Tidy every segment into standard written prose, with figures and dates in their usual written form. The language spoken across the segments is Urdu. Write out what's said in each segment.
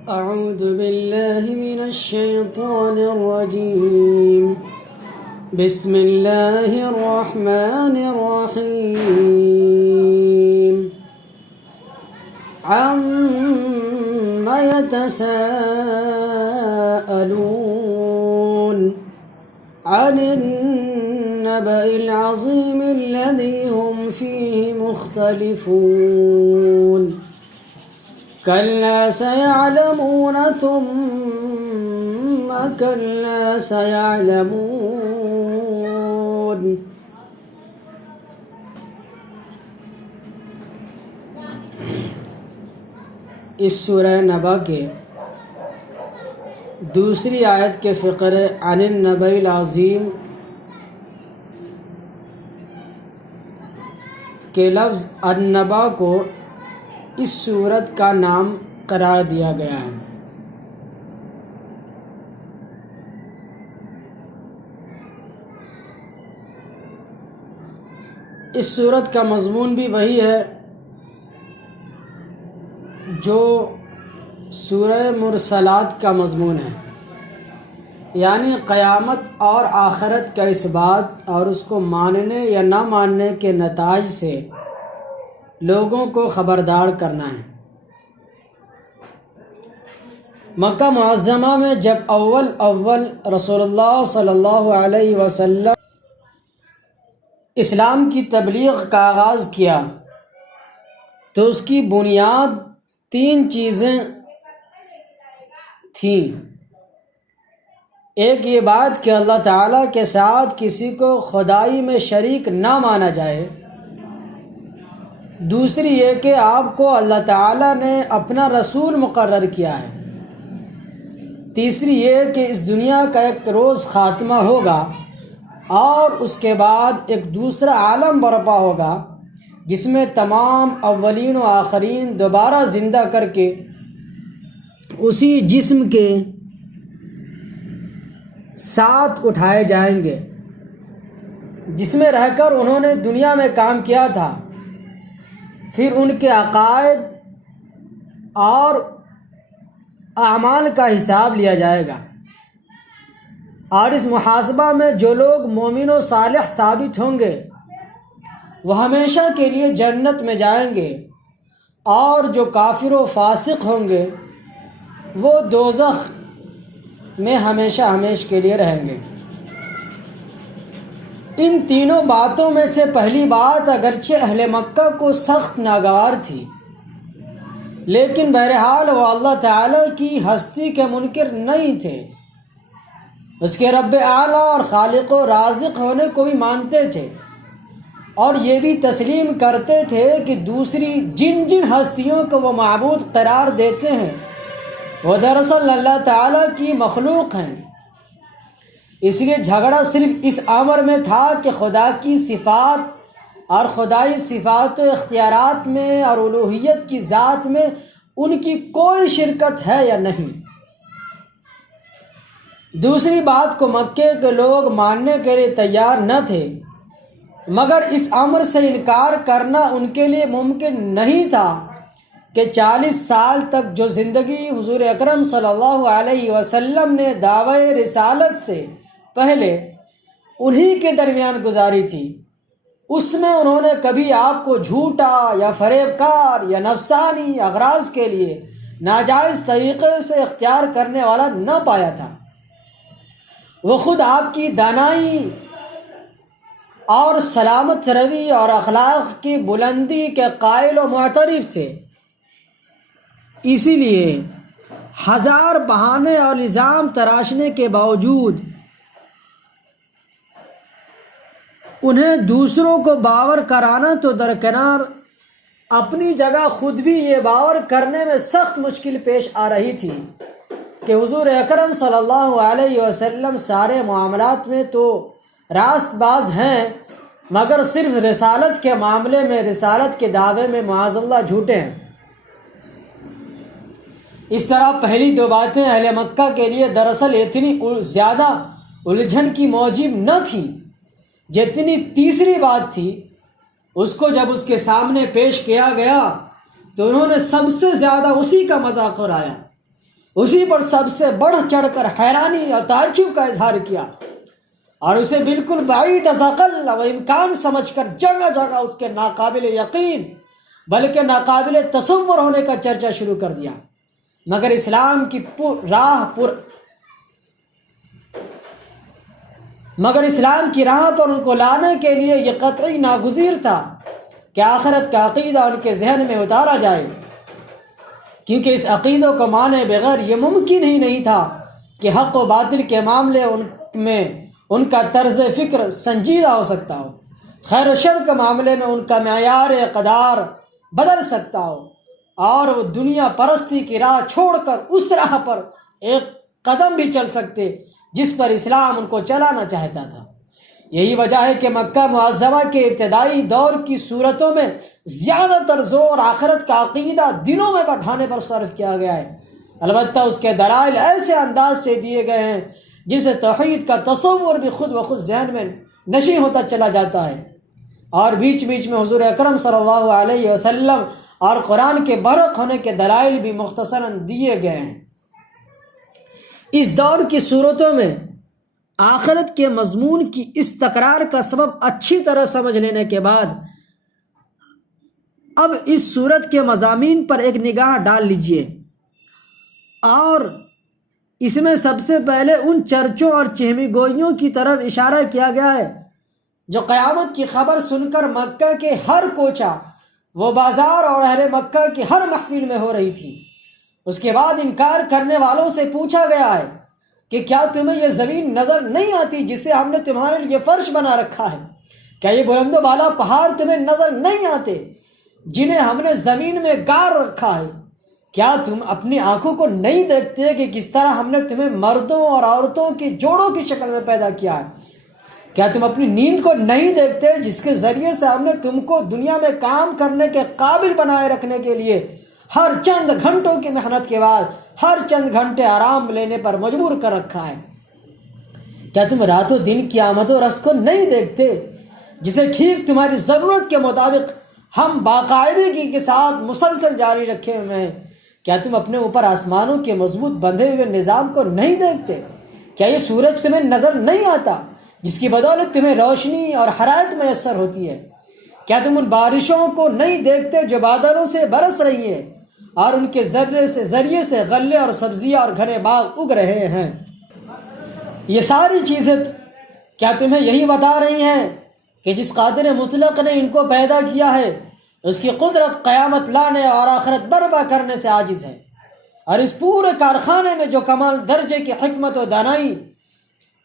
أعوذ بالله من الشيطان الرجيم. بسم الله الرحمن الرحيم. عما يتساءلون عن النبأ العظيم الذي هم فيه مختلفون. كلا سيعلمون ثم كلا سيعلمون. اس سورہ نبا کے دوسری آیت کے فقرے عن النبأ العظیم کے لفظ النبا کو اس سورت کا نام قرار دیا گیا ہے۔ اس سورت کا مضمون بھی وہی ہے جو سورہ مرسلات کا مضمون ہے، یعنی قیامت اور آخرت کا اس بات اور اس کو ماننے یا نہ ماننے کے نتائج سے لوگوں کو خبردار کرنا ہے۔ مکہ معظمہ میں جب اول رسول اللہ صلی اللہ علیہ وسلم اسلام کی تبلیغ کا آغاز کیا تو اس کی بنیاد 3 چیزیں تھیں۔ ایک یہ بات کہ اللہ تعالیٰ کے ساتھ کسی کو خدائی میں شریک نہ مانا جائے، دوسری یہ کہ آپ کو اللہ تعالیٰ نے اپنا رسول مقرر کیا ہے، تیسری یہ کہ اس دنیا کا ایک روز خاتمہ ہوگا اور اس کے بعد ایک دوسرا عالم برپا ہوگا جس میں تمام اولین و آخرین دوبارہ زندہ کر کے اسی جسم کے ساتھ اٹھائے جائیں گے جس میں رہ کر انہوں نے دنیا میں کام کیا تھا۔ پھر ان کے عقائد اور اعمال کا حساب لیا جائے گا، اور اس محاسبہ میں جو لوگ مومن و صالح ثابت ہوں گے وہ ہمیشہ کے لیے جنت میں جائیں گے، اور جو کافر و فاسق ہوں گے وہ دوزخ میں ہمیشہ کے لیے رہیں گے۔ ان تینوں باتوں میں سے پہلی بات اگرچہ اہل مکہ کو سخت ناگوار تھی، لیکن بہرحال وہ اللہ تعالیٰ کی ہستی کے منکر نہیں تھے، اس کے رب اعلیٰ اور خالق و رازق ہونے کو بھی مانتے تھے، اور یہ بھی تسلیم کرتے تھے کہ دوسری جن ہستیوں کو وہ معبود قرار دیتے ہیں وہ دراصل اللہ تعالیٰ کی مخلوق ہیں۔ اس لیے جھگڑا صرف اس امر میں تھا کہ خدا کی صفات اور خدائی صفات و اختیارات میں اور الوہیت کی ذات میں ان کی کوئی شرکت ہے یا نہیں۔ دوسری بات کو مکے کے لوگ ماننے کے لیے تیار نہ تھے، مگر اس امر سے انکار کرنا ان کے لیے ممکن نہیں تھا کہ 40 سال تک جو زندگی حضور اکرم صلی اللہ علیہ وسلم نے دعوی رسالت سے پہلے انہی کے درمیان گزاری تھی، اس میں انہوں نے کبھی آپ کو جھوٹا یا فریب کار یا نفسانی اغراض کے لیے ناجائز طریقے سے اختیار کرنے والا نہ پایا تھا۔ وہ خود آپ کی دانائی اور سلامت روی اور اخلاق کی بلندی کے قائل و معترف تھے، اسی لیے ہزار بہانے اور الزام تراشنے کے باوجود انہیں دوسروں کو باور کرانا تو درکنار، اپنی جگہ خود بھی یہ باور کرنے میں سخت مشکل پیش آ رہی تھی کہ حضور اکرم صلی اللہ علیہ وسلم سارے معاملات میں تو راست باز ہیں، مگر صرف رسالت کے معاملے میں، رسالت کے دعوے میں معاذ اللہ جھوٹے ہیں۔ اس طرح پہلی 2 باتیں اہل مکہ کے لیے دراصل اتنی زیادہ الجھن کی موجب نہ تھی جتنی تیسری بات تھی اس کو جب اس کے سامنے پیش کیا گیا تو انہوں نے سب سے زیادہ اسی کا مذاق اڑایا، اسی پر سب سے بڑھ چڑھ کر حیرانی اور تعجب کا اظہار کیا، اور اسے بالکل بعید از عقل و امکان سمجھ کر جگہ جگہ اس کے ناقابل یقین بلکہ ناقابل تصور ہونے کا چرچا شروع کر دیا۔ مگر اسلام کی راہ پر ان کو لانے کے لیے یہ قطعی ناگزیر تھا کہ آخرت کا عقیدہ ان کے ذہن میں اتارا جائے، کیونکہ اس عقیدوں کو مانے بغیر یہ ممکن ہی نہیں تھا کہ حق و باطل کے معاملے میں ان کا طرز فکر سنجیدہ ہو سکتا ہو، خیر و شر کے معاملے میں ان کا معیار قدار بدل سکتا ہو، اور وہ دنیا پرستی کی راہ چھوڑ کر اس راہ پر ایک قدم بھی چل سکتے جس پر اسلام ان کو چلانا چاہتا تھا۔ یہی وجہ ہے کہ مکہ معظمہ کے ابتدائی دور کی صورتوں میں زیادہ تر زور آخرت کا عقیدہ دلوں میں بٹھانے پر صرف کیا گیا ہے، البتہ اس کے دلائل ایسے انداز سے دیے گئے ہیں جسے توحید کا تصور بھی خود بخود ذہن میں نشیں ہوتا چلا جاتا ہے، اور بیچ بیچ میں حضور اکرم صلی اللہ علیہ وسلم اور قرآن کے برق ہونے کے دلائل بھی مختصراً دیے گئے ہیں۔ اس دور کی صورتوں میں آخرت کے مضمون کی اس تکرار کا سبب اچھی طرح سمجھ لینے کے بعد اب اس صورت کے مضامین پر ایک نگاہ ڈال لیجئے، اور اس میں سب سے پہلے ان چرچوں اور چہمی گوئیوں کی طرف اشارہ کیا گیا ہے جو قیامت کی خبر سن کر مکہ کے ہر کوچہ وہ بازار اور اہل مکہ کی ہر محفل میں ہو رہی تھی۔ اس کے بعد انکار کرنے والوں سے پوچھا گیا ہے کہ کیا تمہیں یہ زمین نظر نہیں آتی جسے ہم نے تمہارے لیے فرش بنا رکھا ہے؟ کیا یہ بلند و بالا پہاڑ تمہیں نظر نہیں آتے جنہیں ہم نے زمین میں گاڑ رکھا ہے؟ کیا تم اپنی آنکھوں کو نہیں دیکھتے کہ کس طرح ہم نے تمہیں مردوں اور عورتوں کے جوڑوں کی شکل میں پیدا کیا ہے؟ کیا تم اپنی نیند کو نہیں دیکھتے جس کے ذریعے سے ہم نے تم کو دنیا میں کام کرنے کے قابل بنائے رکھنے کے لیے ہر چند گھنٹوں کی محنت کے بعد ہر چند گھنٹے آرام لینے پر مجبور کر رکھا ہے؟ کیا تم رات و دن کی آمد و رفت کو نہیں دیکھتے جسے ٹھیک تمہاری ضرورت کے مطابق ہم باقاعدگی کے ساتھ مسلسل جاری رکھے ہوئے ہیں؟ کیا تم اپنے اوپر آسمانوں کے مضبوط بندھے ہوئے نظام کو نہیں دیکھتے؟ کیا یہ سورج تمہیں نظر نہیں آتا جس کی بدولت تمہیں روشنی اور حرارت میسر ہوتی ہے؟ کیا تم ان بارشوں کو نہیں دیکھتے جو بادلوں سے برس رہی ہیں اور ان کے ذریعے سے غلے اور سبزیاں اور گھنے باغ اگ رہے ہیں؟ یہ ساری چیزیں کیا تمہیں یہی بتا رہی ہیں کہ جس قادر مطلق نے ان کو پیدا کیا ہے اس کی قدرت قیامت لانے اور آخرت برپا کرنے سے عاجز ہے، اور اس پورے کارخانے میں جو کمال درجے کی حکمت و دانائی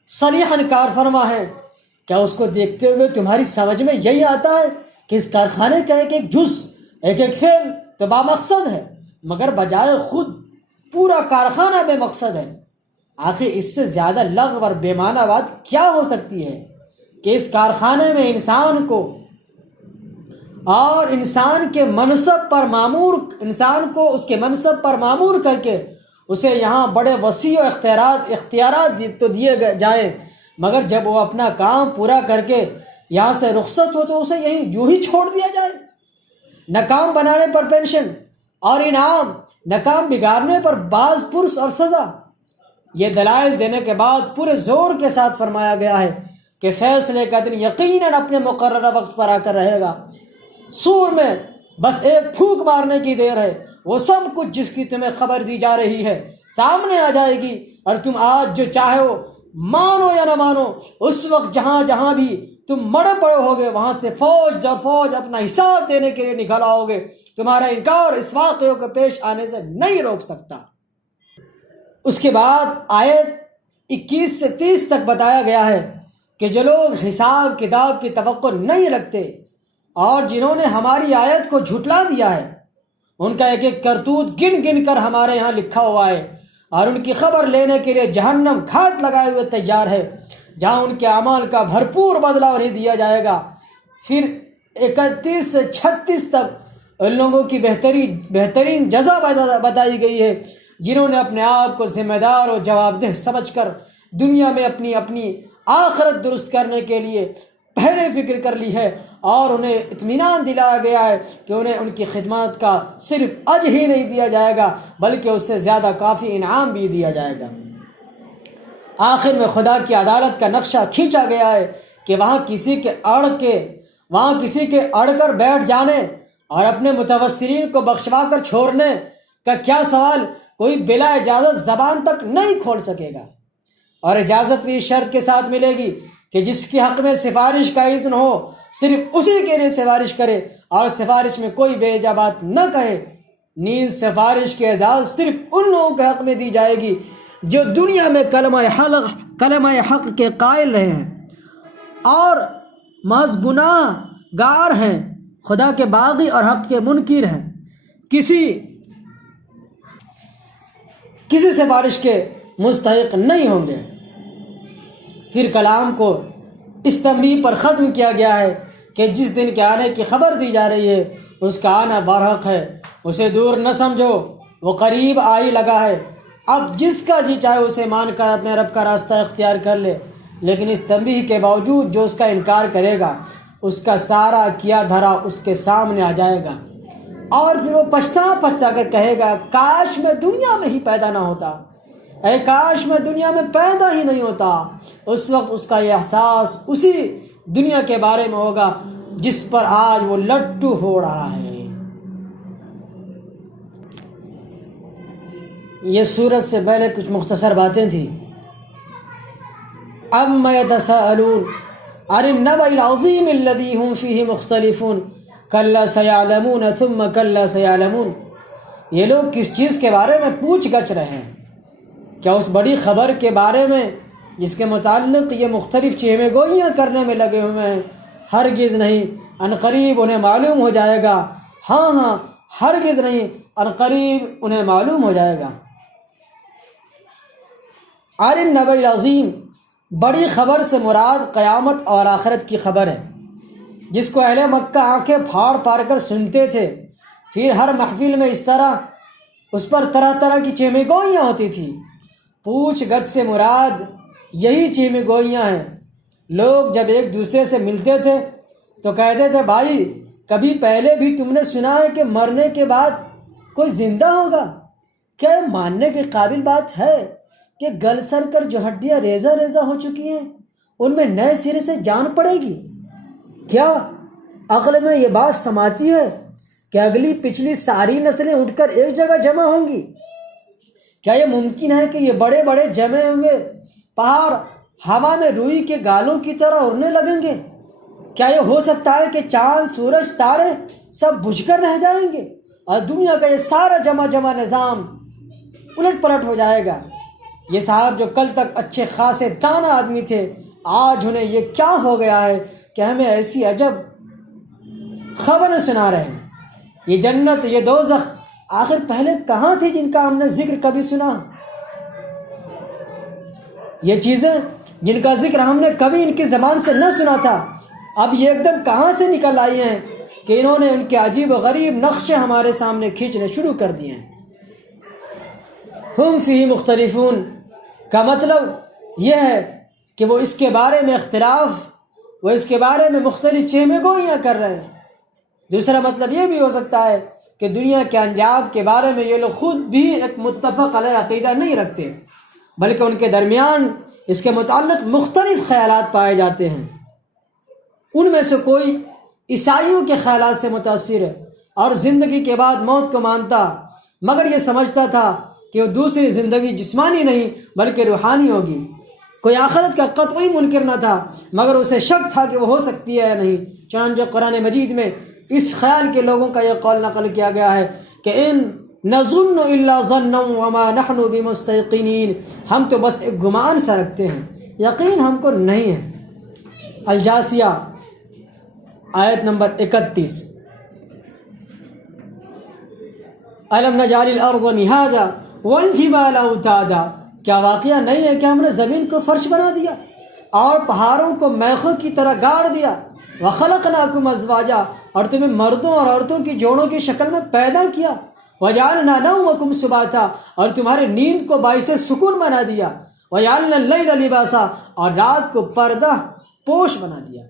صلیحاً کار فرما ہے، کیا اس کو دیکھتے ہوئے تمہاری سمجھ میں یہی آتا ہے کہ اس کارخانے کا ایک ایک جز ایک ایک فعل تو بامقصد ہے مگر بجائے خود پورا کارخانہ بے مقصد ہے؟ آخر اس سے زیادہ لغو اور بے معنی بات کیا ہو سکتی ہے کہ اس کارخانے میں انسان کو اور انسان کے منصب پر معمور کر کے اسے یہاں بڑے وسیع اختیارات تو دیے جائیں، مگر جب وہ اپنا کام پورا کر کے یہاں سے رخصت ہو تو اسے یہیں یوں ہی چھوڑ دیا جائے؟ ناکام بنانے پر پینشن اور انعام، ناکام بگاڑنے پر باز پرس اور سزا۔ یہ دلائل دینے کے بعد پورے زور کے ساتھ فرمایا گیا ہے کہ فیصلے کا دن یقیناً اپنے مقررہ وقت پر آ کر رہے گا۔ سور میں بس ایک پھونک مارنے کی دیر ہے، وہ سب کچھ جس کی تمہیں خبر دی جا رہی ہے سامنے آ جائے گی، اور تم آج جو چاہو مانو یا نہ مانو اس وقت جہاں بھی تم مڑے پڑے ہوگے وہاں سے فوج در فوج اپنا حساب دینے کے لیے نکل آؤ گے۔ تمہارا انکار اس واقعے کو پیش آنے سے نہیں روک سکتا۔ اس کے بعد آیت 21 سے 30 تک بتایا گیا ہے کہ جو لوگ حساب کتاب کی توقع نہیں رکھتے اور جنہوں نے ہماری آیت کو جھٹلا دیا ہے ان کا ایک ایک کرتوت گن گن کر ہمارے ہاں لکھا ہوا ہے، اور ان کی خبر لینے کے لیے جہنم گھات لگائے ہوئے تیار ہے جہاں ان کے اعمال کا بھرپور بدلہ انہیں دیا جائے گا۔ پھر 31 سے 36 تک ان لوگوں کی بہترین جزا بتائی گئی ہے جنہوں نے اپنے آپ کو ذمہ دار و جواب دہ سمجھ کر دنیا میں اپنی آخرت درست کرنے کے لیے پہلے فکر کر لی ہے اور انہیں اطمینان دلایا گیا ہے کہ انہیں ان کی خدمات کا صرف اجر ہی نہیں دیا جائے گا بلکہ اس سے زیادہ کافی انعام بھی دیا جائے گا۔ آخر میں خدا کی عدالت کا نقشہ کھینچا گیا ہے کہ وہاں کسی کے اڑ کر بیٹھ جانے اور اپنے متوسرین کو بخشوا کر چھوڑنے کا کیا سوال کوئی بلا اجازت زبان تک نہیں کھول سکے گا، اور اجازت بھی اس شرط کے ساتھ ملے گی کہ جس کے حق میں سفارش کا اذن ہو صرف اسی کے لیے سفارش کرے اور سفارش میں کوئی بے ایجا بات نہ کہے۔ نیز سفارش کی اجازت صرف ان لوگوں کے حق میں دی جائے گی جو دنیا میں کلمہ حق کے قائل رہے ہیں اور محض گناہ گار ہیں، خدا کے باغی اور حق کے منکر ہیں، کسی سفارش کے مستحق نہیں ہوں گے۔ پھر کلام کو اس تنبیہ پر ختم کیا گیا ہے کہ جس دن کے آنے کی خبر دی جا رہی ہے اس کا آنا برحق ہے، اسے دور نہ سمجھو، وہ قریب آئی لگا ہے۔ اب جس کا جی چاہے اسے مان کر اپنے رب کا راستہ اختیار کر لے، لیکن اس تنبیہ کے باوجود جو اس کا انکار کرے گا اس کا سارا کیا دھرا اس کے سامنے آ جائے گا، اور پھر وہ پچھتا کر کہے گا کاش میں دنیا میں ہی پیدا نہ ہوتا، اے کاش میں دنیا میں پیدا ہی نہیں ہوتا۔ اس وقت اس کا یہ احساس اسی دنیا کے بارے میں ہوگا جس پر آج وہ لٹو ہو رہا ہے۔ یہ سورت سے پہلے کچھ مختصر باتیں تھیں۔ اَمَّ يَتَسَاءَلُونَ عَنِ النَّبَإِ الْعَظِيمِ الَّذِي هُمْ فِيهِ مُخْتَلِفُونَ كَلَّا سَيَعْلَمُونَ ثُمَّ كَلَّا سَيَعْلَمُونَ۔ یہ لوگ کس چیز کے بارے میں پوچھ گچھ رہے ہیں؟ کیا اس بڑی خبر کے بارے میں جس کے متعلق یہ مختلف چیمیں گوئیاں کرنے میں لگے ہوئے ہیں؟ ہرگز نہیں، عنقریب انہیں معلوم ہو جائے گا۔ ہاں ہرگز نہیں، عنقریب انہیں معلوم ہو جائے گا۔ عن النبأ العظیم، بڑی خبر سے مراد قیامت اور آخرت کی خبر ہے، جس کو اہل مکہ آنکھیں پھاڑ پھاڑ کر سنتے تھے۔ پھر ہر محفل میں اس پر طرح طرح کی چیمیں گوئیاں ہوتی تھی۔ پوچھ گچھ سے مراد یہی چیمیں گوئیاں ہیں۔ لوگ جب ایک دوسرے سے ملتے تھے تو کہتے تھے بھائی کبھی پہلے بھی تم نے سنا ہے کہ مرنے کے بعد کوئی زندہ ہوگا؟ کیا یہ ماننے کے قابل بات ہے کہ گل سر کر جو ہڈیاں ریزہ ریزہ ہو چکی ہیں ان میں نئے سرے سے جان پڑے گی؟ کیا عقل میں یہ بات سماتی ہے کہ اگلی پچھلی ساری نسلیں اٹھ کر ایک جگہ جمع ہوں گی؟ کیا یہ ممکن ہے کہ یہ بڑے بڑے جمے ہوئے پہاڑ ہوا میں روئی کے گالوں کی طرح اڑنے لگیں گے؟ کیا یہ ہو سکتا ہے کہ چاند سورج تارے سب بجھ کر رہ جائیں گے اور دنیا کا یہ سارا جمع نظام الٹ پلٹ ہو جائے گا؟ یہ صاحب جو کل تک اچھے خاصے دانا آدمی تھے، آج انہیں یہ کیا ہو گیا ہے کہ ہمیں ایسی عجب خبریں سنا رہے ہیں؟ یہ جنت، یہ دوزخ آخر پہلے کہاں تھی جن کا ہم نے ذکر کبھی سنا؟ یہ چیزیں جن کا ذکر ہم نے کبھی ان کی زبان سے نہ سنا تھا، اب یہ ایک دم کہاں سے نکل آئی ہیں کہ انہوں نے ان کے عجیب و غریب نقشے ہمارے سامنے کھینچنے شروع کر دیے ہیں۔ ہم فیہ مختلفون کا مطلب یہ ہے کہ وہ اس کے بارے میں مختلف چیمیں گوئیاں کر رہے ہیں۔ دوسرا مطلب یہ بھی ہو سکتا ہے کہ دنیا کے انجام کے بارے میں یہ لوگ خود بھی ایک متفق علیہ عقیدہ نہیں رکھتے، بلکہ ان کے درمیان اس کے متعلق مختلف خیالات پائے جاتے ہیں۔ ان میں سے کوئی عیسائیوں کے خیالات سے متاثر ہے اور زندگی کے بعد موت کو مانتا، مگر یہ سمجھتا تھا کہ وہ دوسری زندگی جسمانی نہیں بلکہ روحانی ہوگی۔ کوئی آخرت کا قطعی منکر نہ تھا، مگر اسے شک تھا کہ وہ ہو سکتی ہے یا نہیں۔ چنانچہ قرآن مجید میں اس خیال کے لوگوں کا یہ قول نقل کیا گیا ہے کہ ان نظن الا ظنا وما نحن بمستيقنين، ہم تو بس ایک گمان سا رکھتے ہیں، یقین ہم کو نہیں ہے۔ الجاسیہ آیت نمبر 31۔ الم نجعل الارض مہادا والجبال اوتادا، کیا واقعہ نہیں ہے کہ ہم نے زمین کو فرش بنا دیا اور پہاڑوں کو میخوں کی طرح گاڑ دیا؟ وخلقناکم ازواجا، اور تمہیں مردوں اور عورتوں کی جوڑوں کی شکل میں پیدا کیا۔ وجعلنا نومکم سباتا، اور تمہارے نیند کو باعث سکون بنا دیا۔ وجعلنا اللیل لباسا، اور رات کو پردہ پوش بنا دیا۔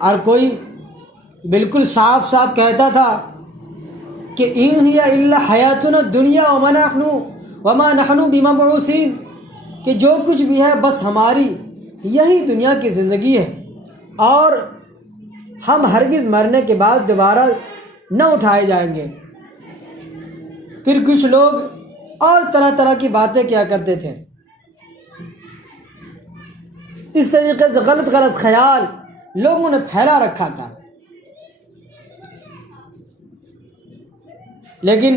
اور کوئی بالکل صاف صاف کہتا تھا کہ ان ہی الا حیاتنا الدنیا وما نحن بمبعوثین، کہ جو کچھ بھی ہے بس ہماری یہی دنیا کی زندگی ہے اور ہم ہرگز مرنے کے بعد دوبارہ نہ اٹھائے جائیں گے۔ پھر کچھ لوگ اور طرح طرح کی باتیں کیا کرتے تھے۔ اس طریقے سے غلط غلط خیال لوگوں نے پھیلا رکھا تھا، لیکن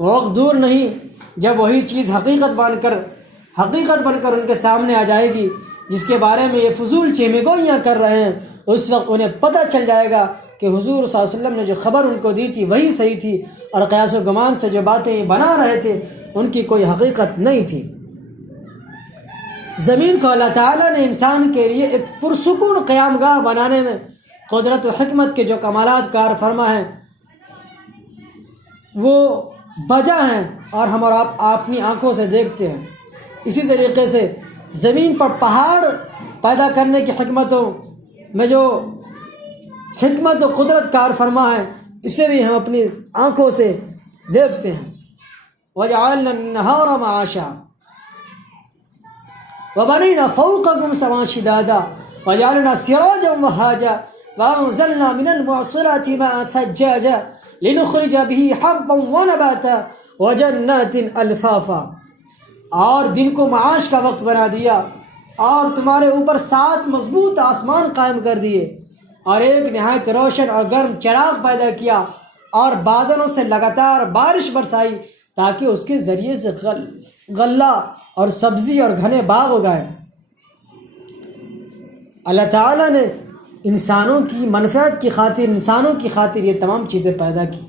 وقت دور نہیں جب وہی چیز حقیقت بن کر ان کے سامنے آ جائے گی، جس کے بارے میں یہ فضول چیمگوئیاں کر رہے ہیں۔ اس وقت انہیں پتہ چل جائے گا کہ حضور صلی اللہ علیہ وسلم نے جو خبر ان کو دی تھی وہی صحیح تھی، اور قیاس و گمان سے جو باتیں یہ بنا رہے تھے ان کی کوئی حقیقت نہیں تھی۔ زمین کو اللہ تعالیٰ نے انسان کے لیے ایک پرسکون قیام گاہ بنانے میں قدرت و حکمت کے جو کمالات کار فرما ہیں وہ بجا ہیں، اور ہم اور آپ اپنی آنکھوں سے دیکھتے ہیں۔ اسی طریقے سے زمین پر پہاڑ پیدا کرنے کی حکمتوں میں جو حکمت و قدرت کار فرما ہے اسے بھی ہم اپنی آنکھوں سے دیکھتے ہیں۔ وَجَعَلْنَا النَّهَارَ مَعَاشًا وَبَنَيْنَا فَوْقَكُمْ سَبْعًا شِدَادًا وَجَعَلْنَا سِرَاجًا وَهَّاجًا وَأَنزَلْنَا مِنَ الْمُعْصِرَاتِ مَاءً ثَجَّاجًا لِنُخْرِجَ بِهِ حَبًّا وَنَبَاتًا وَجَنَّاتٍ أَلْفَافًا۔ اور دن کو معاش کا وقت بنا دیا، اور تمہارے اوپر 7 مضبوط آسمان قائم کر دیے، اور ایک نہایت روشن اور گرم چراغ پیدا کیا، اور بادلوں سے لگاتار بارش برسائی تاکہ اس کے ذریعے سے غلہ اور سبزی اور گھنے باغ اگائیں۔ اللہ تعالیٰ نے انسانوں کی منفعت کی خاطر، انسانوں کی خاطر یہ تمام چیزیں پیدا کی۔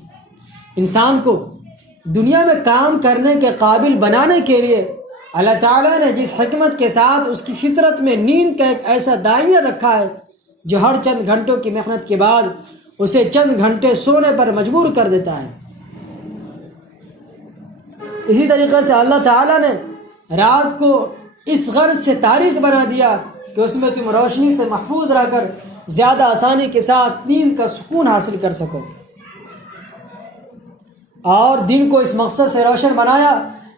انسان کو دنیا میں کام کرنے کے قابل بنانے کے لیے اللہ تعالیٰ نے جس حکمت کے ساتھ اس کی فطرت میں نیند کا ایک ایسا دائرہ رکھا ہے جو ہر چند گھنٹوں کی محنت کے بعد اسے چند گھنٹے سونے پر مجبور کر دیتا ہے، اسی طریقے سے اللہ تعالیٰ نے رات کو اس غرض سے تاریک بنا دیا کہ اس میں تم روشنی سے محفوظ رہ کر زیادہ آسانی کے ساتھ نیند کا سکون حاصل کر سکو، اور دن کو اس مقصد سے روشن بنایا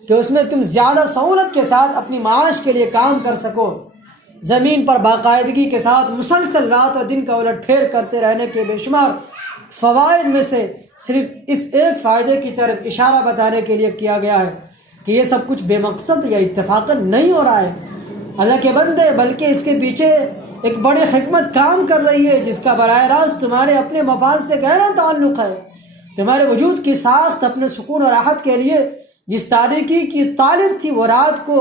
کہ اس میں تم زیادہ سہولت کے ساتھ اپنی معاش کے لیے کام کر سکو۔ زمین پر باقاعدگی کے ساتھ مسلسل رات اور دن کا الٹ پھیر کرتے رہنے کے بے شمار فوائد میں سے صرف اس ایک فائدے کی طرف اشارہ بتانے کے لیے کیا گیا ہے کہ یہ سب کچھ بے مقصد یا اتفاقاً نہیں ہو رہا ہے اللہ کے بندے، بلکہ اس کے پیچھے ایک بڑی حکمت کام کر رہی ہے جس کا براہ راست تمہارے اپنے مفاد سے گہرا تعلق ہے۔ تمہارے وجود کی ساخت اپنے سکون اور راحت کے لیے جس تاریکی کی طالب تھی وہ رات کو،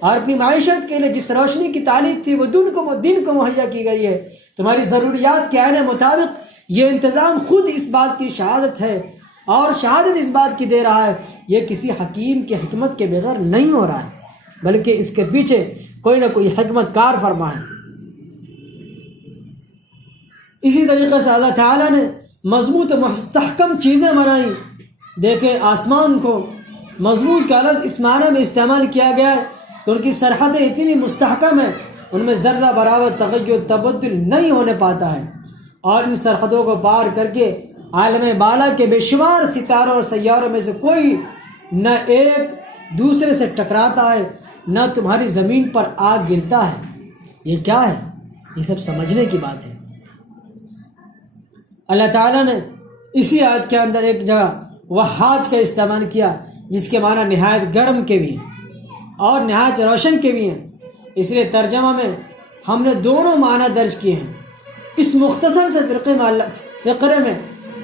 اور اپنی معیشت کے لیے جس روشنی کی طالب تھی وہ دن کو مہیا کی گئی ہے۔ تمہاری ضروریات کے عین مطابق یہ انتظام خود اس بات کی شہادت ہے، اور شہادت اس بات کی دے رہا ہے یہ کسی حکیم کی حکمت کے بغیر نہیں ہو رہا ہے، بلکہ اس کے پیچھے کوئی نہ کوئی حکمت کار فرما ہے۔ اسی طریقے سے اللہ تعالیٰ نے مضبوط و مستحکم چیزیں بنائیں۔ دیکھیں آسمان کو مضبوط کا لفظ اس معنی میں استعمال کیا گیا ہے کہ ان کی سرحدیں اتنی مستحکم ہیں ان میں ذرہ برابر تغیر تبدل نہیں ہونے پاتا ہے، اور ان سرحدوں کو پار کر کے عالم بالا کے بے شمار ستاروں اور سیاروں میں سے کوئی نہ ایک دوسرے سے ٹکراتا ہے نہ تمہاری زمین پر آگ گرتا ہے۔ یہ کیا ہے؟ یہ سب سمجھنے کی بات ہے۔ اللہ تعالیٰ نے اسی آیت کے اندر ایک جگہ وحاج کا استعمال کیا جس کے معنی نہایت گرم کے بھی ہیں اور نہایت روشن کے بھی ہیں، اس لیے ترجمہ میں ہم نے دونوں معنی درج کیے ہیں۔ اس مختصر سے فقرے میں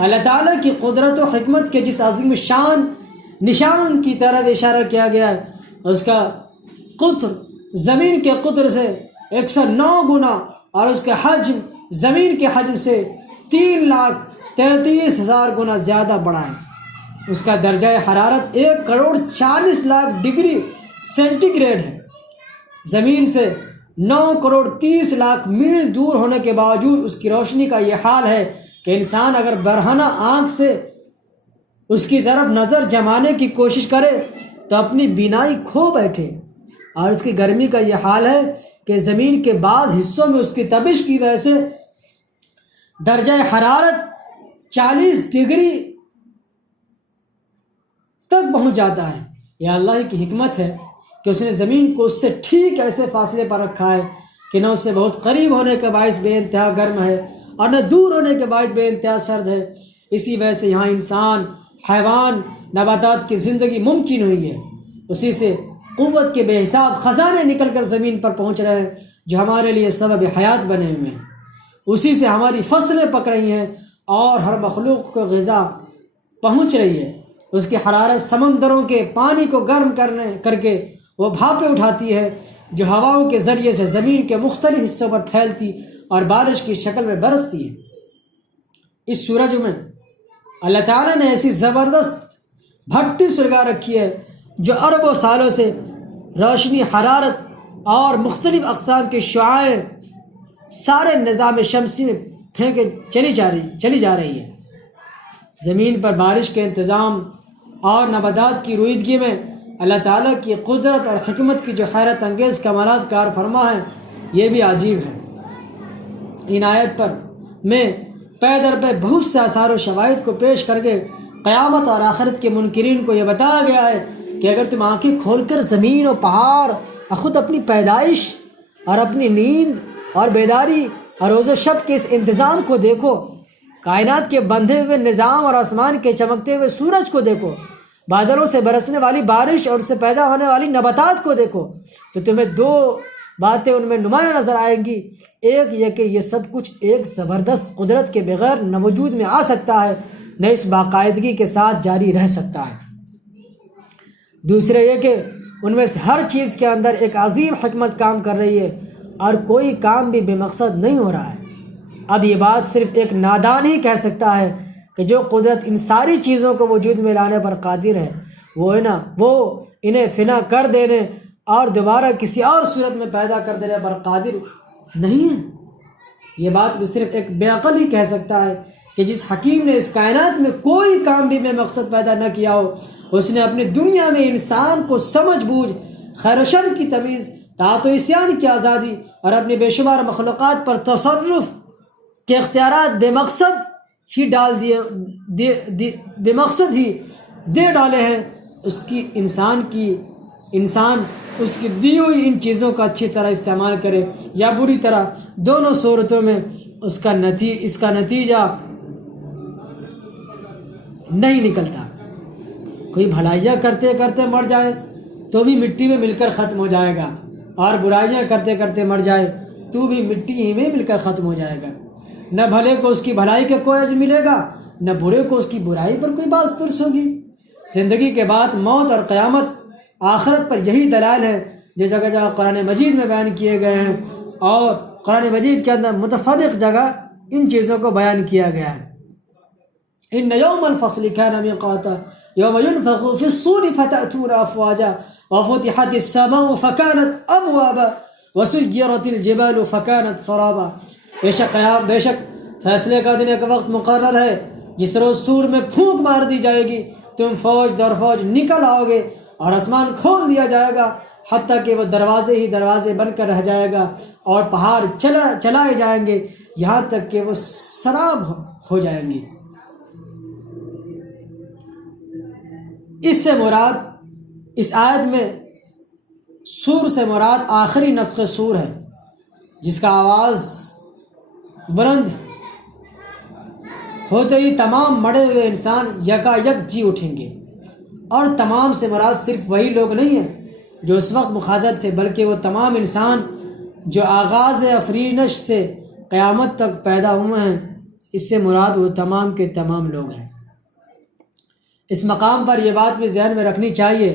اللہ تعالیٰ کی قدرت و حکمت کے جس عظیم شان نشان کی طرف اشارہ کیا گیا ہے، اس کا قطر زمین کے قطر سے 109 گنا اور اس کا حجم زمین کے حجم سے 3,33,000 گنا زیادہ بڑا ہے۔ اس کا درجہ حرارت 1,40,40,00,000 ڈگری سینٹی گریڈ ہے۔ زمین سے 9,30,00,000 میل دور ہونے کے باوجود اس کی روشنی کا یہ حال ہے کہ انسان اگر برہنہ آنکھ سے اس کی طرف نظر جمانے کی کوشش کرے تو اپنی بینائی کھو بیٹھے، اور اس کی گرمی کا یہ حال ہے کہ زمین کے بعض حصوں میں اس کی تپش کی وجہ سے درجہ حرارت 40 ڈگری تک پہنچ جاتا ہے۔ یہ اللہ کی حکمت ہے کہ اس نے زمین کو اس سے ٹھیک ایسے فاصلے پر رکھا ہے کہ نہ اس سے بہت قریب ہونے کے باعث بے انتہا گرم ہے اور نہ دور ہونے کے باعث بے انتہا سرد ہے۔ اسی وجہ سے یہاں انسان، حیوان، نباتات کی زندگی ممکن ہوئی ہے۔ اسی سے قوت کے بے حساب خزانے نکل کر زمین پر پہنچ رہے ہیں جو ہمارے لیے سبب حیات بنے ہوئے ہیں۔ اسی سے ہماری فصلیں پک رہی ہیں اور ہر مخلوق کو غذا پہنچ رہی ہے۔ اس کی حرارت سمندروں کے پانی کو گرم کر کے وہ بھاپیں اٹھاتی ہے جو ہواؤں کے ذریعے سے زمین کے مختلف حصوں پر پھیلتی اور بارش کی شکل میں برستی ہے۔ اس سورج میں اللہ تعالیٰ نے ایسی زبردست بھٹی سلگا رکھی ہے جو اربوں سالوں سے روشنی، حرارت اور مختلف اقسام کے شعاعیں سارے نظام شمسی میں پھینکے چلی جا رہی ہے۔ زمین پر بارش کے انتظام اور نباتات کی رویدگی میں اللہ تعالیٰ کی قدرت اور حکمت کی جو حیرت انگیز کمالات کار فرما ہے، یہ بھی عجیب ہے۔ ان آیت پر میں پے در پہ بہت سے آثار و شواہد کو پیش کر کے قیامت اور آخرت کے منکرین کو یہ بتایا گیا ہے کہ اگر تم آنکھیں کھول کر زمین و پہاڑ اور خود اپنی پیدائش اور اپنی نیند اور بیداری اور روز و شب کے اس انتظام کو دیکھو، کائنات کے بندھے ہوئے نظام اور آسمان کے چمکتے ہوئے سورج کو دیکھو، بادلوں سے برسنے والی بارش اور اس سے پیدا ہونے والی نباتات کو دیکھو، تو تمہیں دو باتیں ان میں نمایاں نظر آئیں گی۔ ایک یہ کہ یہ سب کچھ ایک زبردست قدرت کے بغیر نہ وجود میں آ سکتا ہے، نہ اس باقاعدگی کے ساتھ جاری رہ سکتا ہے۔ دوسرے یہ کہ ان میں سے ہر چیز کے اندر ایک عظیم حکمت کام کر رہی ہے اور کوئی کام بھی بے مقصد نہیں ہو رہا ہے۔ اب یہ بات صرف ایک نادان ہی کہہ سکتا ہے کہ جو قدرت ان ساری چیزوں کو وجود میں لانے پر قادر ہے، وہ انہیں فنا کر دینے اور دوبارہ کسی اور صورت میں پیدا کر دینے پر قادر نہیں ہے۔ یہ بات بھی صرف ایک بے عقل ہی کہہ سکتا ہے کہ جس حکیم نے اس کائنات میں کوئی کام بھی بے مقصد پیدا نہ کیا ہو، اس نے اپنی دنیا میں انسان کو سمجھ بوجھ، خیر و شر کی تمیز، طاعت و عصیان کی آزادی اور اپنی بے شمار مخلوقات پر تصرف کے اختیارات بے مقصد ہی دے ڈالے ہیں۔ انسان اس کی دی ہوئی ان چیزوں کا اچھی طرح استعمال کرے یا بری طرح، دونوں صورتوں میں اس کا نتیجہ نہیں نکلتا۔ کوئی بھلائیاں کرتے کرتے مر جائے تو بھی مٹی میں مل کر ختم ہو جائے گا، اور برائیاں کرتے کرتے مر جائے تو بھی مٹی ہی میں مل کر ختم ہو جائے گا۔ نہ بھلے کو اس کی بھلائی کا کوئی اجر ملے گا، نہ برے کو اس کی برائی پر کوئی باز پرس ہوگی۔ زندگی کے بعد موت اور قیامت، آخرت پر یہی دلائل ہے جو جگہ جگہ قرآن مجید میں بیان کیے گئے ہیں، اور قرآن مجید کے اندر متفرق جگہ ان چیزوں کو بیان کیا گیا ہے۔ ان یوم الفصل کان میقاتا یوم ينفخ في الصور فتأتون افواجا وفتحت السماء فكانت ابوابا وسيرت الجبال فكانت سرابا۔ بے شک فیصلے کا دن ایک وقت مقرر ہے جس روز سور میں پھونک مار دی جائے گی، تم فوج در فوج نکل آؤ گے اور آسمان کھول دیا جائے گا حتیٰ کہ وہ دروازے ہی دروازے بن کر رہ جائے گا، اور پہاڑ چلائے جائیں گے یہاں تک کہ وہ سراب ہو جائیں گے۔ اس سے مراد، اس آیت میں سور سے مراد آخری نفخ سور ہے، جس کا آواز بلند ہوتے ہی تمام مڑے ہوئے انسان یکا یک جی اٹھیں گے۔ اور تمام سے مراد صرف وہی لوگ نہیں ہیں جو اس وقت مخاطب تھے، بلکہ وہ تمام انسان جو آغاز افرینش سے قیامت تک پیدا ہوئے ہیں۔ اس سے مراد وہ تمام کے تمام لوگ ہیں۔ اس مقام پر یہ بات بھی ذہن میں رکھنی چاہیے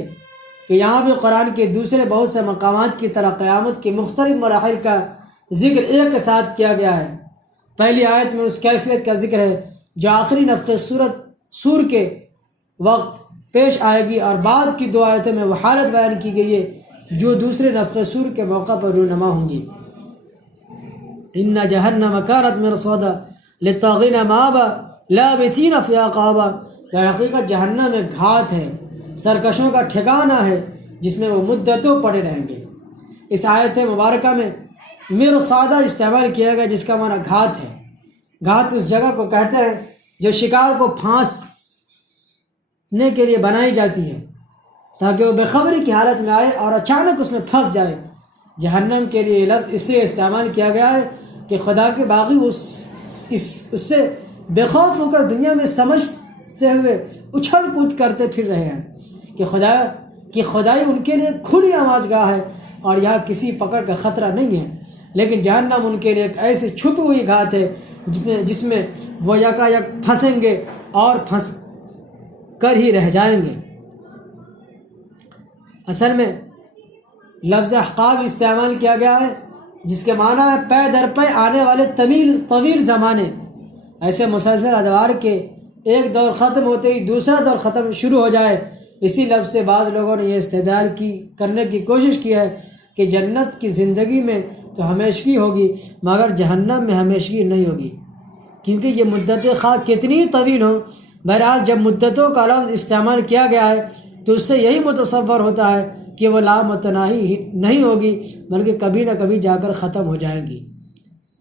کہ یہاں بھی قرآن کے دوسرے بہت سے مقامات کی طرح قیامت کے مختلف مراحل کا ذکر ایک ساتھ کیا گیا ہے۔ پہلی آیت میں اس کیفیت کا ذکر ہے جو آخری نفخ سور کے وقت پیش آئے گی، اور بعد کی دو آیتوں میں وہ حالت بیان کی گئی ہے جو دوسرے نفخ سور کے موقع پر رونما ہوں گی۔ ان جہنم کانت مرصادا للطاغین مآبا لابثین فیہا احقابا۔ در حقیقت جہنم ایک گھات ہے، سرکشوں کا ٹھکانہ ہے جس میں وہ مدتوں پڑے رہیں گے۔ اس آیت مبارکہ میں مرصادہ استعمال کیا گیا جس کا معنی گھات ہے۔ گھات اس جگہ کو کہتے ہیں جو شکار کو پھانسنے کے لیے بنائی جاتی ہے تاکہ وہ بےخبری کی حالت میں آئے اور اچانک اس میں پھنس جائے۔ جہنم کے لیے یہ لفظ اس لیے استعمال کیا گیا ہے کہ خدا کے باغی اس سے بے خوف ہو کر دنیا میں سمجھتے ہوئے اچھل کود کرتے پھر رہے ہیں کہ خدائی ان کے لیے کھلی آواز گاہ ہے اور یہاں کسی پکڑ کا خطرہ نہیں ہے، لیکن جہنم ان کے لیے ایک ایسی چھپی ہوئی گھات ہے جس میں وہ یکایک پھنسیں گے اور پھنس کر ہی رہ جائیں گے۔ اصل میں لفظ احقاب استعمال کیا گیا ہے جس کے معنی ہے پے در پے آنے والے طویل زمانے، ایسے مسلسل ادوار کے ایک دور ختم ہوتے ہی دوسرا دور ختم شروع ہو جائے۔ اسی لفظ سے بعض لوگوں نے یہ استدلال کرنے کی کوشش کی ہے کہ جنت کی زندگی میں تو ہمیشگی ہوگی مگر جہنم میں ہمیشگی نہیں ہوگی، کیونکہ یہ مدت خواہ کتنی طویل ہو۔ بہرحال جب مدتوں کا لفظ استعمال کیا گیا ہے تو اس سے یہی متصور ہوتا ہے کہ وہ لامتناہی نہیں ہوگی بلکہ کبھی نہ کبھی جا کر ختم ہو جائیں گی،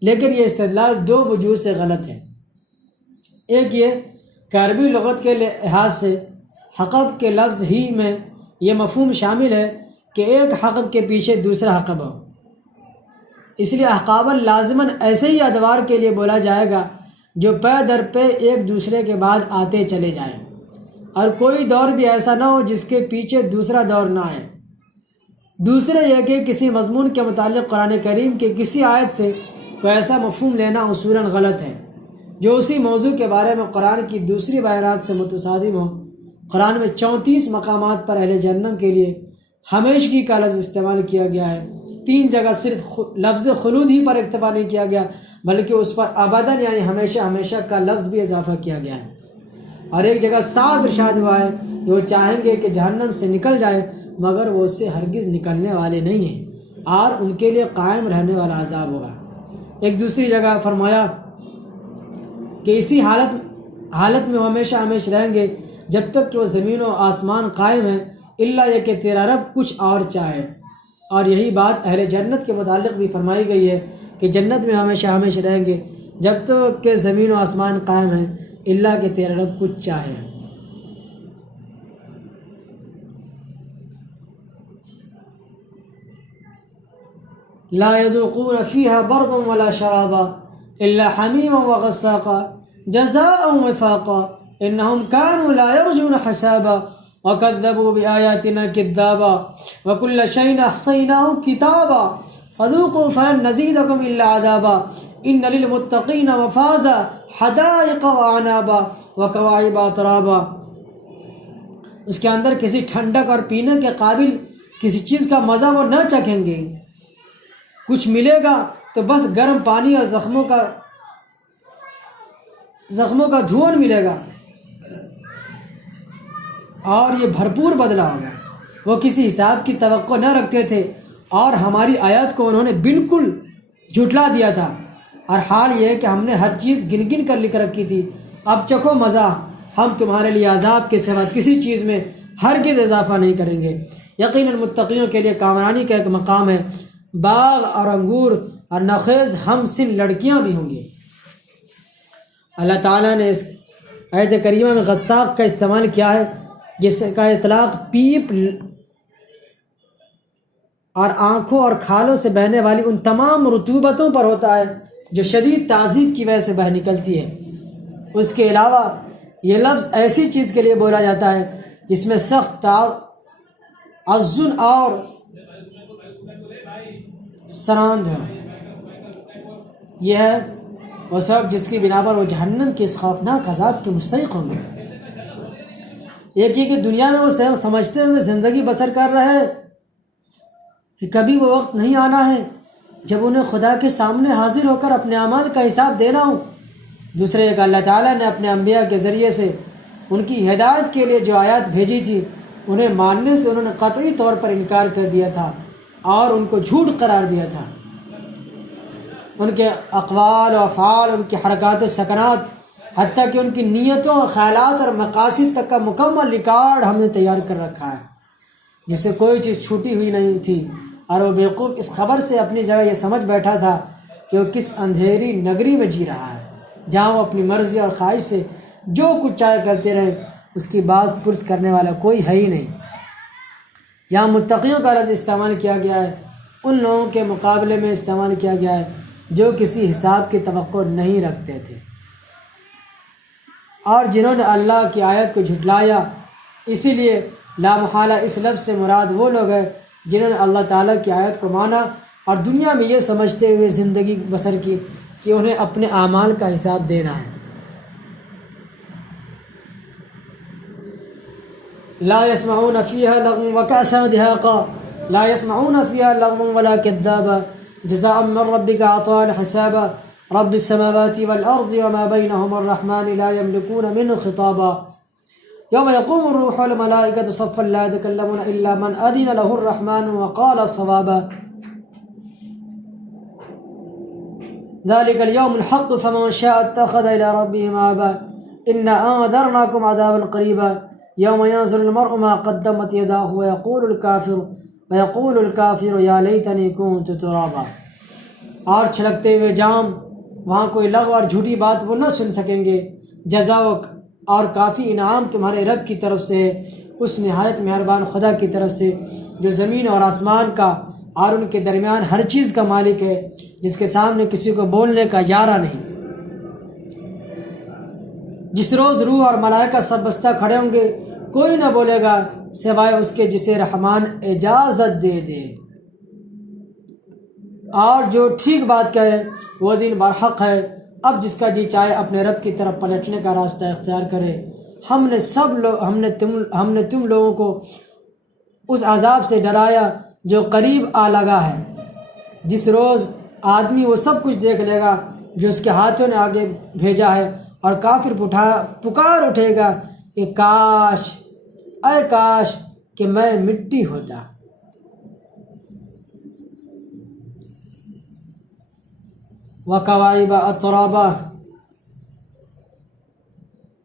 لیکن یہ استدلال دو وجوہ سے غلط ہے۔ ایک یہ کہ عربی لغت کے لحاظ سے حقب کے لفظ ہی میں یہ مفہوم شامل ہے کہ ایک حقب کے پیچھے دوسرا حقب ہو، اس لیے احقاباً لازماً ایسے ہی ادوار کے لیے بولا جائے گا جو پے در پے ایک دوسرے کے بعد آتے چلے جائیں، اور کوئی دور بھی ایسا نہ ہو جس کے پیچھے دوسرا دور نہ آئے۔ دوسرے یہ کہ کسی مضمون کے متعلق قرآن کریم کے کسی آیت سے کوئی ایسا مفہوم لینا اصولاً غلط ہے جو اسی موضوع کے بارے میں قرآن کی دوسری بیانات سے متصادم ہو۔ قرآن میں 34 مقامات پر اہل جہنم کے لیے ہمیشگی کا لفظ استعمال کیا گیا ہے۔ 3 جگہ صرف لفظ خلود ہی پر اکتفا نہیں کیا گیا بلکہ اس پر ابداً یعنی ہمیشہ ہمیشہ کا لفظ بھی اضافہ کیا گیا ہے، اور ایک جگہ صاف ارشاد ہوا ہے کہ وہ چاہیں گے کہ جہنم سے نکل جائے مگر وہ اس سے ہرگز نکلنے والے نہیں ہیں اور ان کے لیے قائم رہنے والا عذاب ہوگا۔ ایک دوسری جگہ فرمایا کہ اسی حالت میں وہ ہمیشہ ہمیشہ رہیں گے جب تک کہ وہ زمین و آسمان قائم ہے الا یہ کہ تیرا رب کچھ اور چاہے، اور یہی بات اہل جنت کے متعلق بھی فرمائی گئی ہے کہ جنت میں ہمیشہ ہمیشہ رہیں گے جب تک کہ زمین و آسمان قائم ہیں الا کہ تیرا رب کچھ چاہے۔ لا يذوقون فيها بردا ولا شرابا الا حميما وغساقا جزاء وفاقا انهم كانوا لا يرجون حسابا وكذبوا بآياتنا كذابا وكل شيء احصيناه كتابا فذوقوا فلن نزيدكم الا عذابا ان للمتقين مفازا حدائق واعنابا وكواعب اترابا۔ اس کے اندر کسی ٹھنڈک اور پینے کے قابل کسی چیز کا مزہ وہ نہ چکھیں گے، کچھ ملے گا تو بس گرم پانی اور زخموں کا دھواں ملے گا، اور یہ بھرپور بدلہ ہوگا۔ وہ کسی حساب کی توقع نہ رکھتے تھے اور ہماری آیات کو انہوں نے بالکل جھٹلا دیا تھا، اور حال یہ ہے کہ ہم نے ہر چیز گن گن کر لکھ رکھی تھی۔ اب چکھو مزہ، ہم تمہارے لیے عذاب کے سوا کسی چیز میں ہرگز اضافہ نہیں کریں گے۔ یقیناً متقیوں کے لیے کامرانی کا ایک مقام ہے، باغ اور انگور اور نخیز ہم سن لڑکیاں بھی ہوں گی۔ اللہ تعالیٰ نے اس آیت کریمہ میں غساق کا استعمال کیا ہے، جس کا اطلاق پیپ اور آنکھوں اور کھالوں سے بہنے والی ان تمام رطوبتوں پر ہوتا ہے جو شدید تعذیب کی وجہ سے بہہ نکلتی ہے۔ اس کے علاوہ یہ لفظ ایسی چیز کے لیے بولا جاتا ہے جس میں سخت تعزن اور سراند ہے۔ یہ ہے وہ سب جس کی بنا پر وہ جہنم کے اس خوفناک عذاب کے مستحق ہوں گے۔ ایک یہ کہ دنیا میں وہ صرف سمجھتے ہوئے زندگی بسر کر رہے ہیں کہ کبھی وہ وقت نہیں آنا ہے جب انہیں خدا کے سامنے حاضر ہو کر اپنے اعمال کا حساب دینا ہو۔ دوسرے ایک اللہ تعالیٰ نے اپنے انبیاء کے ذریعے سے ان کی ہدایت کے لیے جو آیات بھیجی تھی انہیں ماننے سے انہوں نے قطعی طور پر انکار کر دیا تھا اور ان کو جھوٹ قرار دیا تھا۔ ان کے اقوال و افعال، ان کی حرکات و سکنات، حتیٰ کہ ان کی نیتوں اور خیالات اور مقاصد تک کا مکمل ریکارڈ ہم نے تیار کر رکھا ہے، جس سے کوئی چیز چھوٹی ہوئی نہیں تھی، اور وہ بیوقوف اس خبر سے اپنی جگہ یہ سمجھ بیٹھا تھا کہ وہ کس اندھیری نگری میں جی رہا ہے۔ جہاں وہ اپنی مرضی اور خواہش سے جو کچھ چاہے کرتے رہیں، اس کی باز پرس کرنے والا کوئی ہے ہی نہیں۔ یہاں متقیوں کا لفظ استعمال کیا گیا ہے، ان لوگوں کے مقابلے میں استعمال کیا گیا ہے جو کسی حساب کی توقع نہیں رکھتے تھے اور جنہوں نے اللہ کی آیت کو جھٹلایا۔ اسی لیے لا محالہ اس لفظ سے مراد وہ لوگ ہیں جنہوں نے اللہ تعالیٰ کی آیت کو مانا اور دنیا میں یہ سمجھتے ہوئے زندگی بسر کی کہ انہیں اپنے اعمال کا حساب دینا ہے۔ لا يسمعون فيها لغوا وكأسا دهاقا لا يسمعون فيها لغوا ولا كذابا جزاء من ربك عطاء حسابا رب السماوات والأرض وما بينهما الرحمن لا يملكون منه خطابا يوم يقوم الروح والملائكة صفا لا يتكلمون إلا من أذن له الرحمن وقال صوابا ذلك اليوم الحق فمن شاء اتخذ إلى ربه مآبا إنا أنذرناكم عذابا قريبا يوم ينظر المرء ما قدمت يداه ويقول الكافر يا ليتني كنت ترابا۔ اور چھلکتے ہوئے جام، وہاں کوئی لغو اور جھوٹی بات وہ نہ سن سکیں گے۔ جزا اور کافی انعام تمہارے رب کی طرف سے، اس نہایت مہربان خدا کی طرف سے جو زمین اور آسمان کا اور ان کے درمیان ہر چیز کا مالک ہے، جس کے سامنے کسی کو بولنے کا یارہ نہیں۔ جس روز روح اور ملائکہ سب بستہ کھڑے ہوں گے، کوئی نہ بولے گا سوائے اس کے جسے رحمان اجازت دے دے، اور جو ٹھیک بات کہے وہ دن برحق ہے۔ اب جس کا جی چاہے اپنے رب کی طرف پلٹنے کا راستہ اختیار کرے۔ ہم نے تم لوگوں کو اس عذاب سے ڈرایا جو قریب آ لگا ہے، جس روز آدمی وہ سب کچھ دیکھ لے گا جو اس کے ہاتھوں نے آگے بھیجا ہے، اور کافر پکار اٹھے گا کہ کاش، اے کاش کہ میں مٹی ہوتا۔ وَكَوَاعِبَ أَتْرَابًا،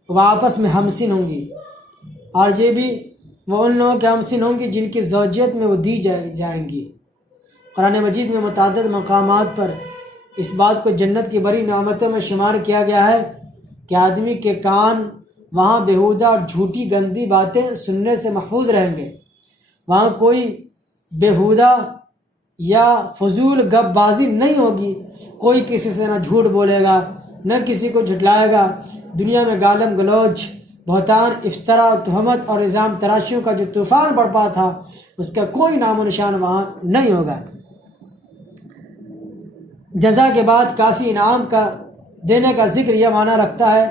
وہ آپس میں ہمسن ہوں گی، اور یہ بھی وہ ان لوگوں کے ہمسن ہوں گی جن کی زوجیت میں وہ دی جائیں گی۔ قرآن مجید میں متعدد مقامات پر اس بات کو جنت کی بڑی نعمتوں میں شمار کیا گیا ہے کہ آدمی کے کان وہاں بیہودہ اور جھوٹی گندی باتیں سننے سے محفوظ رہیں گے۔ وہاں کوئی بیہودہ یا فضول گپ بازی نہیں ہوگی، کوئی کسی سے نہ جھوٹ بولے گا نہ کسی کو جھٹلائے گا۔ دنیا میں گالم گلوچ، بہتان، افطرا، تہمت اور الزام تراشیوں کا جو طوفان برپا تھا، اس کا کوئی نام و نشان وہاں نہیں ہوگا۔ جزا کے بعد کافی انعام کا دینے کا ذکر یہ معنی رکھتا ہے